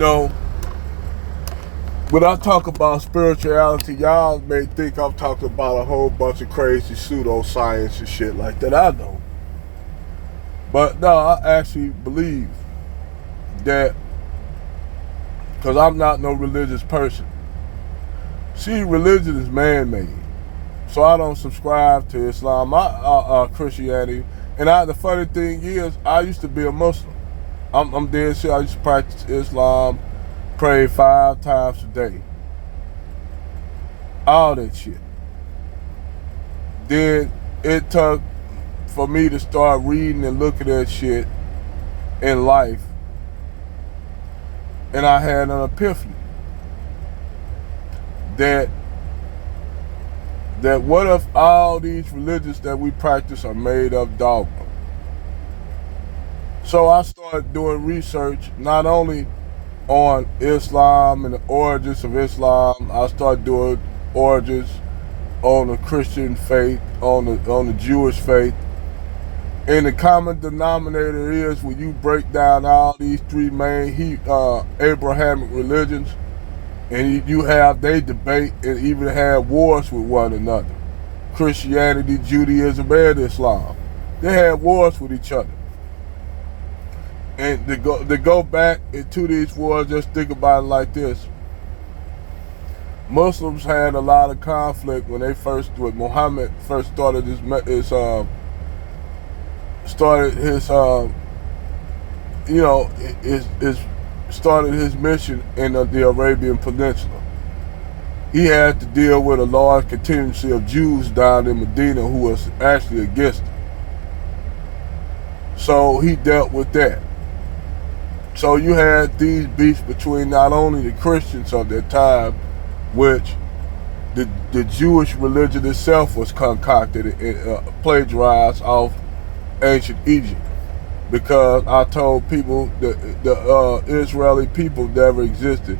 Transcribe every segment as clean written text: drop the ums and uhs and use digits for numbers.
know, when I talk about spirituality, y'all may think I'm talking about a whole bunch of crazy pseudoscience and shit like that. I know. But no, I actually believe that, because I'm not no religious person. See, religion is man-made. So I don't subscribe to Islam, Christianity. And the funny thing is, I used to be a Muslim. I'm dead serious. I used to practice Islam, pray 5 times a day. All that shit. Then it took for me to start reading and looking at shit in life. And I had an epiphany that what if all these religions that we practice are made of dogma? So I started doing research not only on Islam and the origins of Islam. I started doing origins on the Christian faith, on the Jewish faith. And the common denominator is, when you break down all these 3 main Abrahamic religions, and they debate and even have wars with one another. Christianity, Judaism, and Islam. They had wars with each other. And to go back into these wars, just think about it like this. Muslims had a lot of conflict when Muhammad first started started his mission in the Arabian Peninsula. He had to deal with a large contingency of Jews down in Medina who was actually against him. So he dealt with that. So you had these beefs between not only the Christians of their time, which the Jewish religion itself was concocted and plagiarized off ancient Egypt. Because I told people that the Israeli people never existed.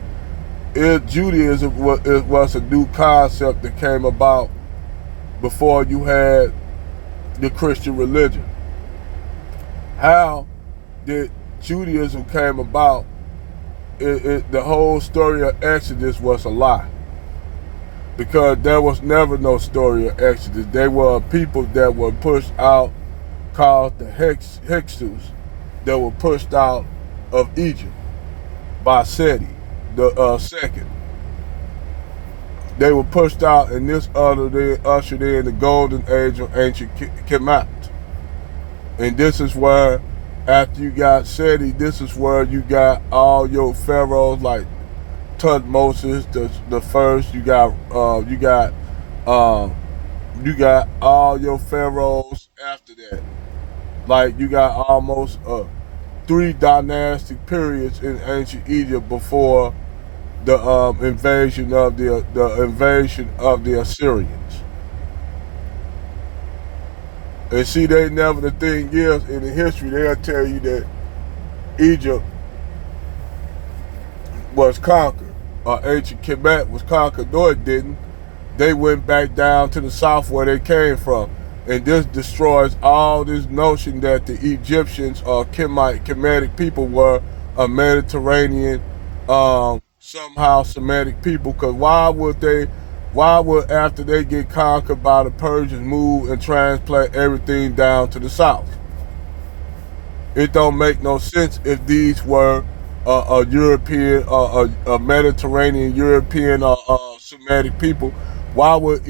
Judaism was a new concept that came about before you had the Christian religion. How did Judaism came about? The whole story of Exodus was a lie. Because there was never no story of Exodus. They were people that were pushed out, called the Hyksos, that were pushed out of Egypt by Seti the second. They were pushed out, and this ushered in the golden age of ancient Kemet. And this is where, after you got Seti, this is where you got all your pharaohs like Tutmosis the first. You got all your pharaohs after that. Like, you got almost 3 dynastic periods in ancient Egypt before the invasion of the Assyrians. And see, the thing is, in the history, they'll tell you that Egypt was conquered, or ancient Kemet was conquered. No, it didn't. They went back down to the south where they came from. And this destroys all this notion that the Egyptians or Kemetic people were a Mediterranean, somehow Semitic people. Because why would after they get conquered by the Persians move and transplant everything down to the south? It don't make no sense if these were a European, a Mediterranean European or Semitic people. Why would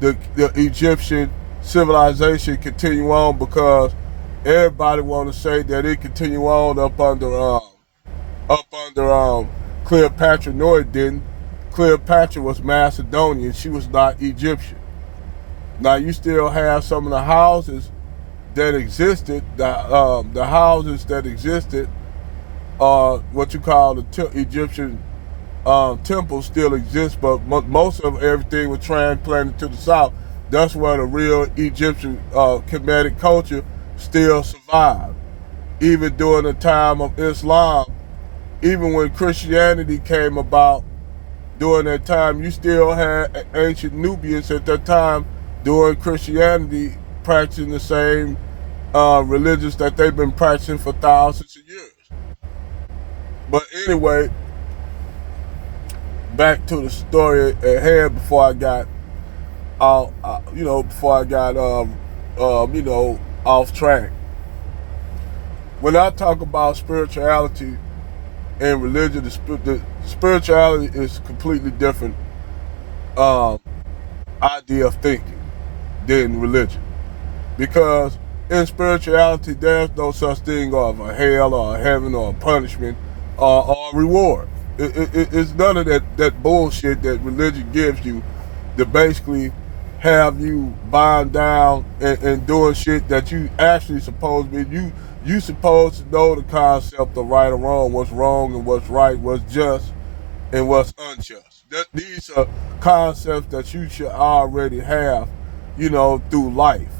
the Egyptian civilization continue on? Because everybody want to say that it continue on up under Cleopatra. No, it didn't. Cleopatra was Macedonian. She was not Egyptian. Now you still have some of the houses that existed. The houses that existed are what you call the Egyptian temples still exist, but most of everything was transplanted to the south. That's where the real Egyptian Kemetic culture still survived. Even during the time of Islam, even when Christianity came about, during that time, you still had ancient Nubians at that time during Christianity practicing the same religions that they've been practicing for thousands of years. But anyway, back to the story at hand before I got before I got off track. When I talk about spirituality and religion, the spirituality is a completely different um, idea of thinking than religion. Because in spirituality, there's no such thing of a hell or a heaven or a punishment or a reward. It's none of that bullshit that religion gives you to basically have you bound down and doing shit that you actually supposed to be. You supposed to know the concept of right or wrong, what's wrong and what's right, what's just and what's unjust. These are concepts that you should already have, through life.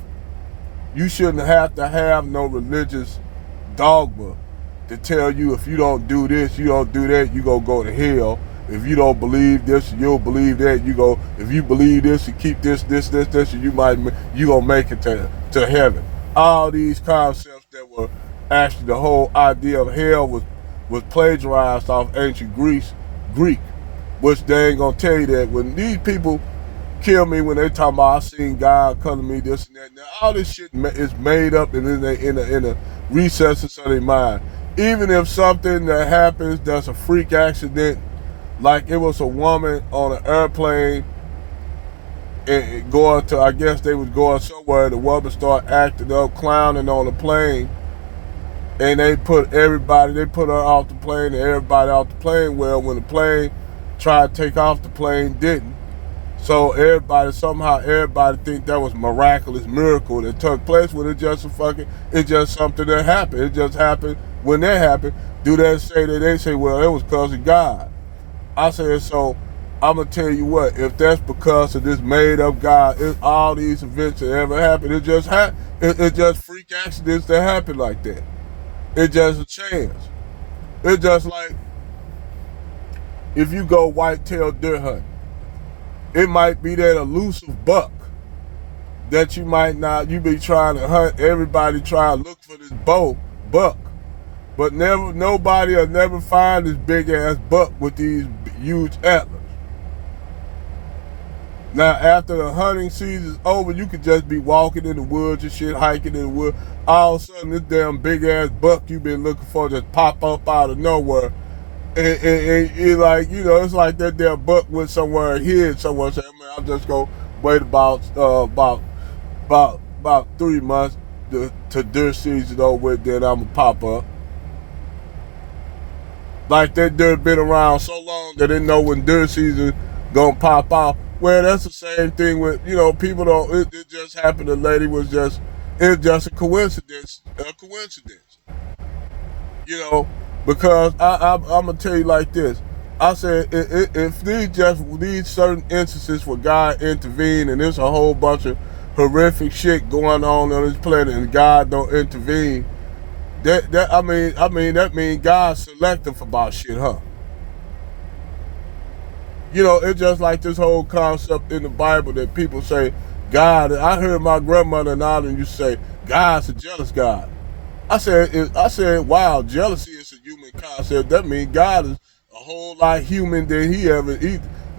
You shouldn't have to have no religious dogma to tell you if you don't do this, you don't do that, you gonna go to hell. If you don't believe this, you'll believe that. If you believe this and keep this, you gonna make it to heaven. All these concepts that were actually the whole idea of hell was plagiarized off ancient Greek, which they ain't gonna tell you that when these people kill me when they talking about I seen God come to me, this and that. Now all this shit is made up and in the recesses of their mind. Even if something that happens that's a freak accident, like it was a woman on an airplane and going to, I guess they was going somewhere, the woman started acting up, clowning on the plane, and they put her off the plane and everybody off the plane. Well, when the plane tried to take off, the plane didn't. So everybody think that was a miraculous miracle that took place when it's just something that happened. It just happened when that happened. Do they say, well, it was because of God. I said, so I'm going to tell you what, if that's because of this made up God, all these events that ever happened, it just freak accidents that happen like that. It's just a chance. It's just like if you go whitetail deer hunting. It might be that elusive buck that you be trying to hunt. Everybody try to look for this buck. But nobody will never find this big ass buck with these huge antlers. Now after the hunting season's over, you could just be walking in the woods and shit, hiking in the woods. All of a sudden this damn big ass buck you've been looking for just pop up out of nowhere. And it's like that damn buck went somewhere and hid somewhere. Say, man, I'm just gonna wait about 3 months to deer season over with, then I'm gonna pop up. Like that deer been around so long they didn't know when deer season gonna pop out. Well, that's the same thing with people don't. It just happened. The lady it's just a coincidence. Because I'm gonna tell you like this. I said if these certain instances where God intervened and there's a whole bunch of horrific shit going on this planet and God don't intervene, that means God's selective about shit, huh? It's just like this whole concept in the Bible that people say God. I heard my grandmother and all of them used to say God's a jealous God. I said, wow, jealousy is a human concept. That means God is a whole lot human than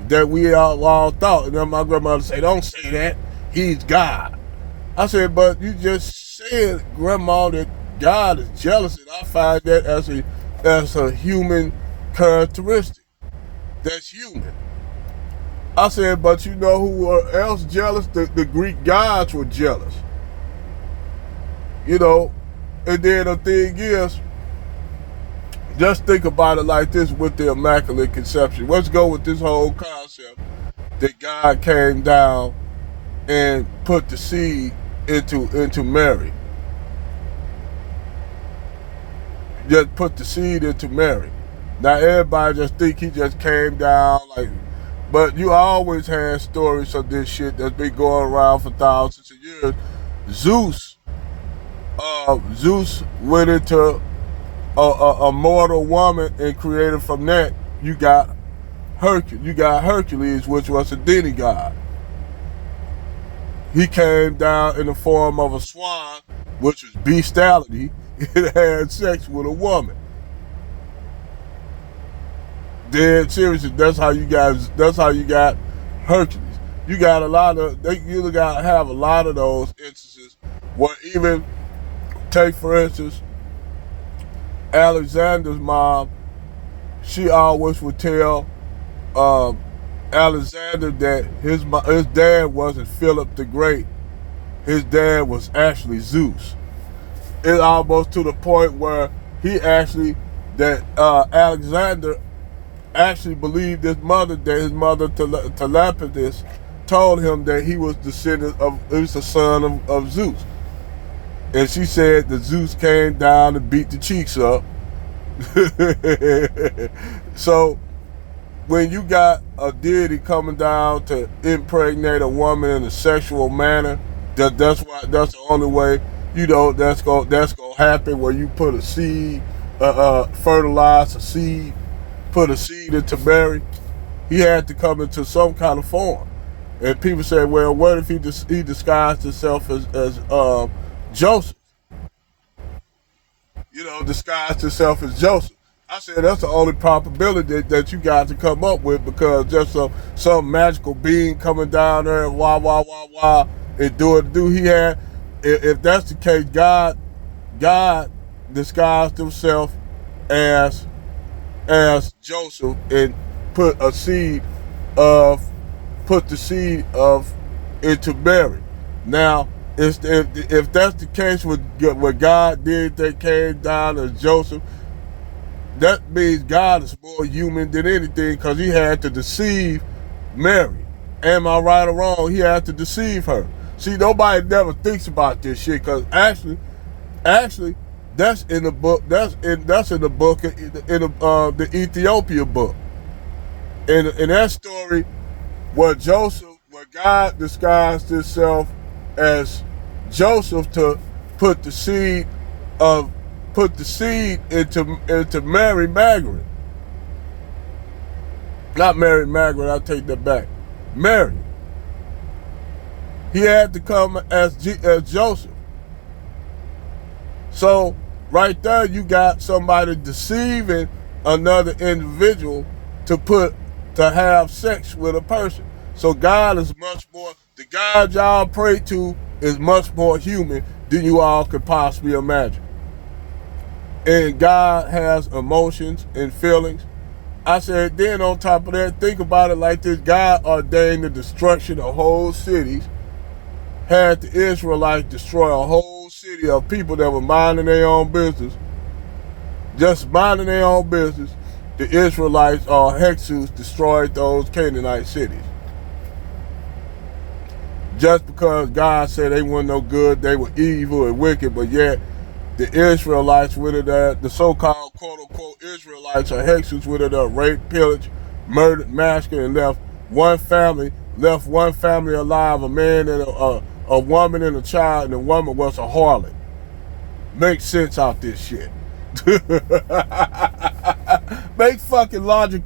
that we all thought. And then my grandmother said, don't say that. He's God. I said, but you just said, Grandma, that God is jealous, and I find that as a human characteristic. That's human. I said, but you know who else jealous? The Greek gods were jealous. And then the thing is, just think about it like this with the Immaculate Conception. Let's go with this whole concept that God came down and put the seed into Mary. Just put the seed into Mary. Now everybody just think he just came down but you always had stories of this shit that's been going around for thousands of years. Zeus went into a mortal woman and created from that. You got Hercules, which was a demigod. He came down in the form of a swan, which was bestiality. It had sex with a woman. dead serious. That's how you guys. That's how you got Hercules. You got a lot of. You got to have a lot of those instances where even take for instance Alexander's mom. She always would tell Alexander that his dad wasn't Philip the Great. His dad was actually Zeus. It's almost to the point where he actually, that Alexander actually believed his mother, that his mother Telephatis told him that he was he was the son of Zeus. And she said that Zeus came down and beat the cheeks up. So when you got a deity coming down to impregnate a woman in a sexual manner, that's the only way, that's gonna happen, where you put a seed, fertilize a seed, put a seed into Mary. He had to come into some kind of form. And people say, well, what if he disguised himself as Joseph? Disguised himself as Joseph. I said that's the only probability that you got to come up with, because just some magical being coming down there and and do it. He had, if that's the case, God disguised himself as Joseph and put the seed of into Mary. Now, if that's the case with what God did, that came down as Joseph, that means God is more human than anything, because he had to deceive Mary. Am I right or wrong? He had to deceive her. See, nobody never thinks about this shit, because actually, that's in the book. That's in the book in the Ethiopia book. In that story, where God disguised himself as Joseph to put the seed into Mary Magdalene. Not Mary Magdalene, I take that back. Mary. He had to come as Joseph. So right there, you got somebody deceiving another individual to have sex with a person. So God is much more, the God y'all pray to is much more human than you all could possibly imagine. And God has emotions and feelings. I said, then on top of that, think about it like this. God ordained the destruction of whole cities, had the Israelites destroy a whole city of people that were minding their own business. Just minding their own business. The Israelites, or Hexus, destroyed those Canaanite cities. Just because God said they weren't no good, they were evil and wicked, but yet the Israelites with it, the so-called quote-unquote Israelites or Hexus with it, raped, pillaged, murdered, massacred, and left one family alive, a man and a woman and a child, and the woman was a harlot. Make sense out this shit. Make fucking logic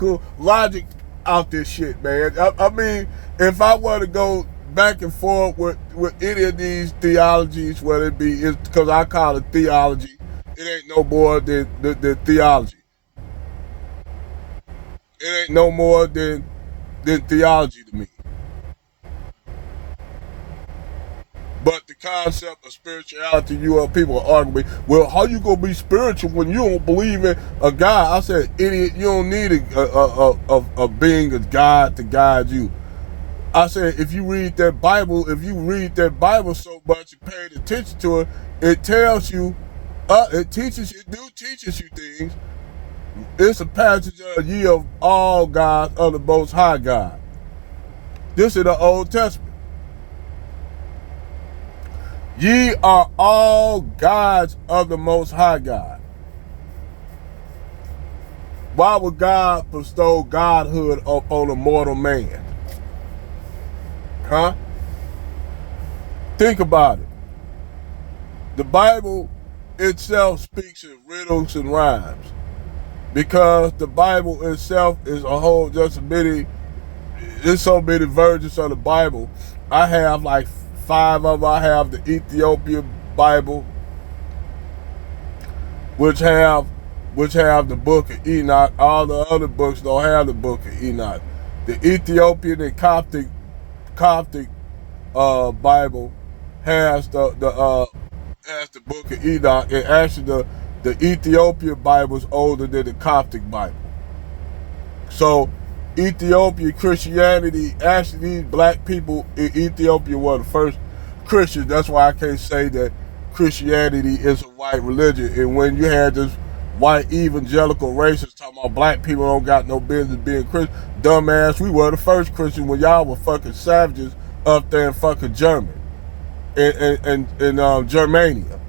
out this shit, man. I mean, if I were to go back and forth with any of these theologies, whether it be, because I call it theology, it ain't no more than theology. It ain't no more than theology to me. But the concept of spirituality, people are arguing with, well, how you gonna be spiritual when you don't believe in a God? I said, idiot, you don't need a being of God to guide you. I said, if you read that Bible so much and pay attention to it, it tells you, it teaches you things. It's a passage of ye of all gods of the Most High God. This is the Old Testament. Ye are all gods of the Most High God. Why would God bestow godhood upon a mortal man? Huh? Think about it. The Bible itself speaks in riddles and rhymes, because the Bible itself is a whole, there's so many versions of the Bible. I have like 5 of them. I have the Ethiopian Bible, which have which have the book of Enoch. All the other books don't have the book of Enoch. The Ethiopian and Coptic Bible has the book of Enoch, and actually the Ethiopian Bible is older than the Coptic Bible. So Ethiopian Christianity, actually these black people in Ethiopia were the first Christians. That's why I can't say that Christianity is a white religion. And when you had this white evangelical racists talking about black people don't got no business being Christian, dumbass, we were the first Christian when y'all were fucking savages up there in fucking Germany, in Germania.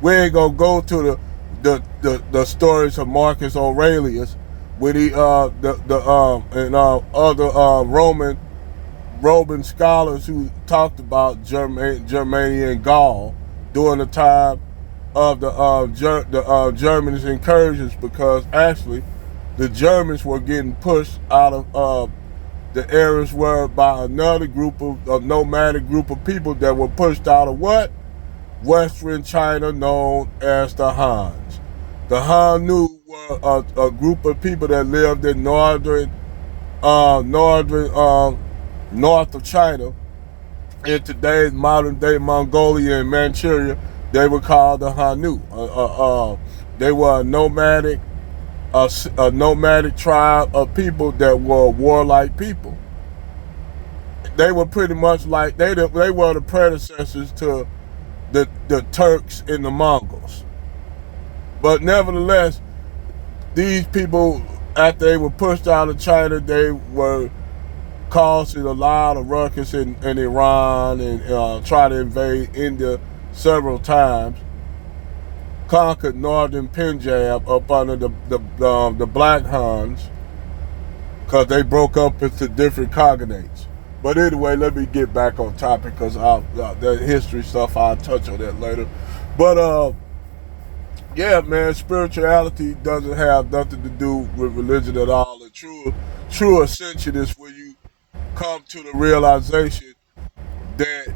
We ain't gonna go to the stories of Marcus Aurelius with and other Roman scholars who talked about Germania and Gaul during the time of the Germans' incursions, because actually the Germans were getting pushed out of the areas were by another group of nomadic group of people that were pushed out of what? Western China, known as the Hans. The Hannu were a group of people that lived in north of China. In today's modern day Mongolia and Manchuria, they were called the Hannu. They were a nomadic tribe of people that were warlike people. They were pretty much like they were the predecessors to the Turks and the Mongols. But nevertheless, these people, after they were pushed out of China, they were causing a lot of ruckus in Iran and tried to invade India several times. Conquered northern Punjab up under the Black Huns, because they broke up into different cognates. But anyway, let me get back on topic, because the history stuff, I'll touch on that later. But yeah, man, spirituality doesn't have nothing to do with religion at all. And true ascension is when you come to the realization that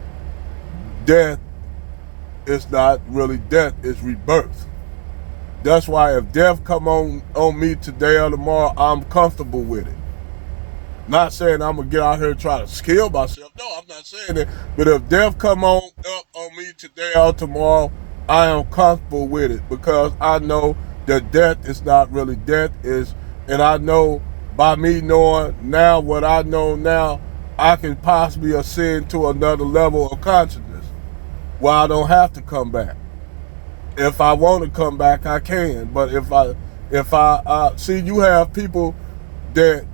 death is not really death, it's rebirth. That's why if death come on me today or tomorrow, I'm comfortable with it. Not saying I'm gonna get out here and try to kill myself. No, I'm not saying that. But if death come up on me today or tomorrow, I am comfortable with it, because I know that death is not really death, and I know by me knowing now what I know now, I can possibly ascend to another level of consciousness where I don't have to come back. If I want to come back, I can. But if I see, you have people that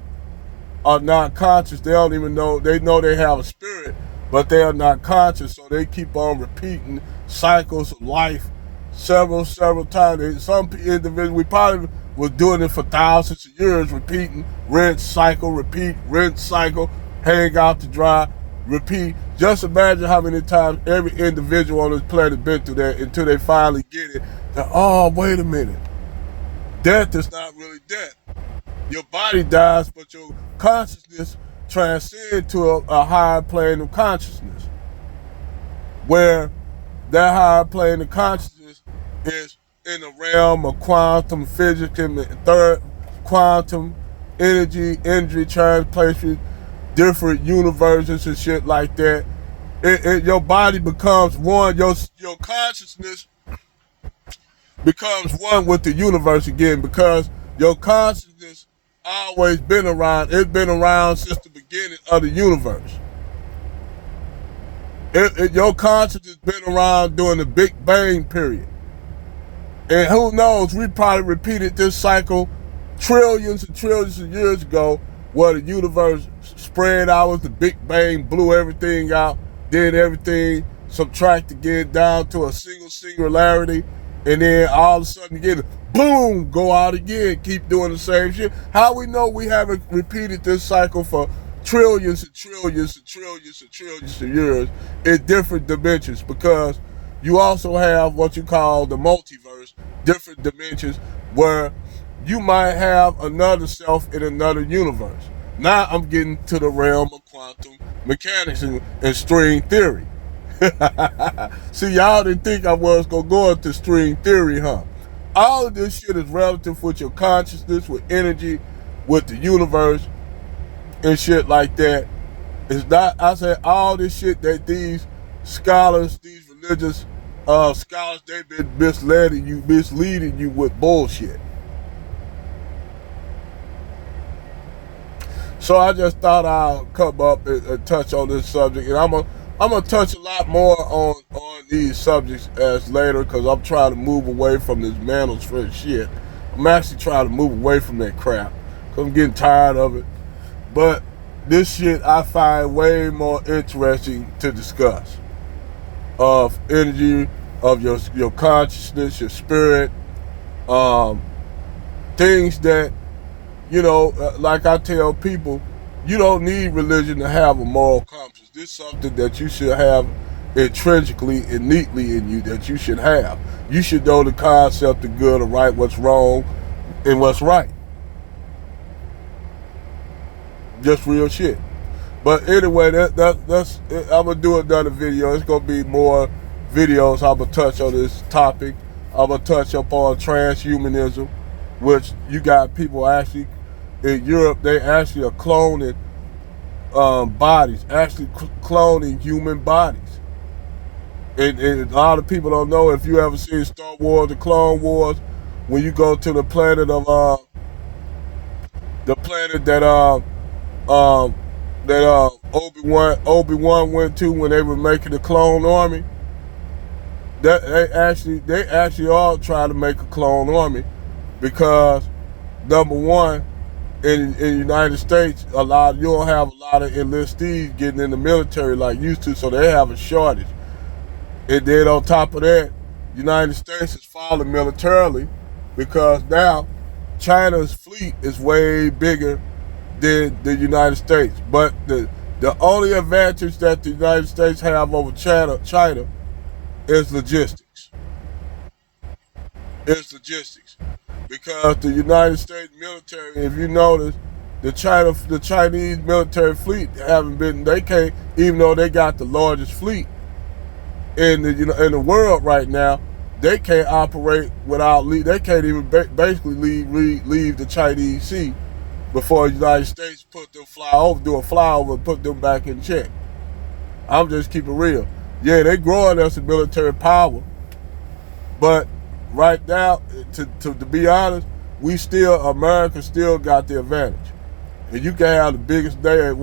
are not conscious. They don't even know. They know they have a spirit, but they are not conscious. So they keep on repeating cycles of life several times. Some individuals, we probably was doing it for thousands of years, repeating rinse cycle, repeat rinse cycle, hang out to dry, repeat. Just imagine how many times every individual on this planet been through that until they finally get it. That, oh, wait a minute. Death is not really death. Your body dies, but your consciousness transcends to a higher plane of consciousness, where that higher plane of consciousness is in the realm of quantum physics and third quantum energy translation, different universes and shit like that. Your body becomes one. Your consciousness becomes one with the universe again, because your consciousness always been around. It's been around since the beginning of the universe. Your consciousness has been around during the Big Bang period. And who knows, we probably repeated this cycle trillions and trillions of years ago, where the universe spread out with the Big Bang, blew everything out, did everything, subtract again down to a singularity, and then all of a sudden again, boom, go out again, keep doing the same shit. How we know we haven't repeated this cycle for trillions and trillions and trillions and trillions of years in different dimensions? Because you also have what you call the multiverse, different dimensions, where you might have another self in another universe. Now I'm getting to the realm of quantum mechanics and string theory. See, y'all didn't think I was going to go into string theory, huh? All of this shit is relative with your consciousness, with energy, with the universe, and shit like that. It's not, I say, all this shit that these scholars, these religious scholars, they've been misleading you with bullshit. So I just thought I'll come up and touch on this subject, and I'm gonna touch a lot more on these subjects as later, because I'm trying to move away from this manosphere shit. I'm actually trying to move away from that crap, because I'm getting tired of it. But this shit I find way more interesting to discuss. Of energy, of your consciousness, your spirit, things that, you know, like I tell people, you don't need religion to have a moral compass. This is something that you should have intrinsically, innately in you, that you should have. You should know the concept of good or right, what's wrong, and what's right. Just real shit. But anyway, that's I'm gonna do another video. It's gonna be more videos. I'm gonna touch on this topic. I'm gonna touch up on transhumanism, which you got people actually in Europe. They actually are cloning bodies, actually cloning human bodies. And a lot of people don't know. If you ever seen Star Wars, the Clone Wars, when you go to the planet of that Obi-Wan went to when they were making the clone army, that they actually are trying to make a clone army, because number one, in the United States, you don't have a lot of enlistees getting in the military like used to, so they have a shortage. And then on top of that, the United States is falling militarily, because now China's fleet is way bigger than the United States. But the only advantage that the United States have over China is logistics. It's logistics. Because the United States military, if you notice, the Chinese military fleet they can't, even though they got the largest fleet in the world right now, they can't operate without they can't even basically leave the Chinese Sea before the United States do a flyover and put them back in check. I'm just keeping real. Yeah, they growing us in military power, but right now, to be honest, America still got the advantage. And you can have the biggest Navy.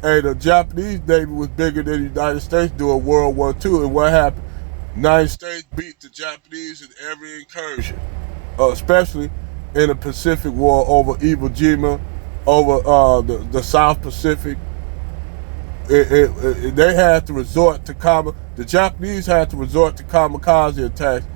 The Japanese Navy was bigger than the United States during World War II, and what happened? The United States beat the Japanese in every incursion, especially in the Pacific War over Iwo Jima, over the South Pacific. They had to resort to the Japanese had to resort to kamikaze attacks